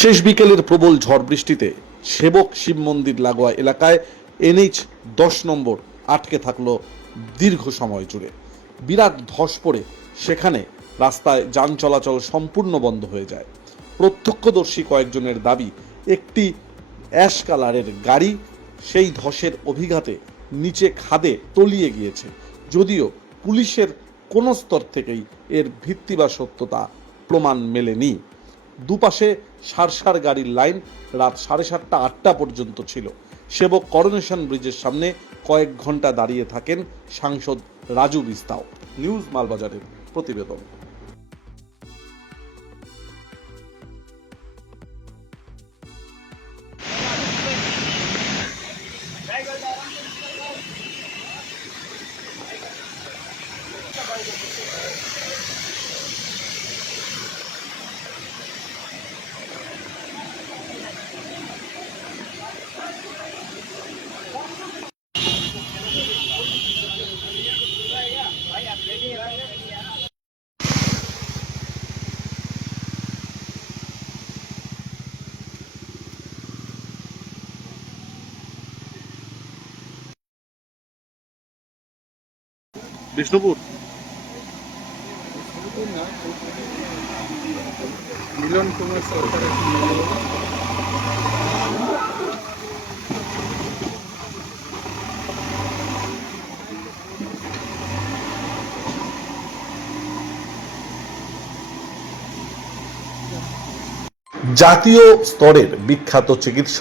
শেষ বিকেলের প্রবল ঝড় বৃষ্টিতে সেবক শিব মন্দির লাগোয়া এলাকায় NH-10 নম্বর আটকে থাকলো দীর্ঘ সময় জুড়ে। বিরাট ধস পড়ে সেখানে রাস্তায় যান চলাচল সম্পূর্ণ বন্ধ হয়ে যায়। প্রত্যক্ষদর্শী কয়েকজনের দাবি, একটি অ্যাশ কালারের গাড়ি সেই ধসের অভিঘাতে নিচে খাদে তলিয়ে গিয়েছে, যদিও পুলিশের কোনো স্তর থেকেই এর ভিত্তি বা সত্যতা প্রমাণ মেলেনি। দুপাশে সারসার গাড়ির লাইন রাত 7:30-8টা পর্যন্ত ছিল। সেবক করোনেশন ব্রিজের সামনে কয়েক ঘন্টা দাঁড়িয়ে থাকেন সাংসদ রাজু বিস্তাও। নিউজ মালবাজারের প্রতিবেদন। বিষ্ণুপুর মিলন কুমার সরকারের জাতীয় স্তরের বিখ্যাত চিকিৎসক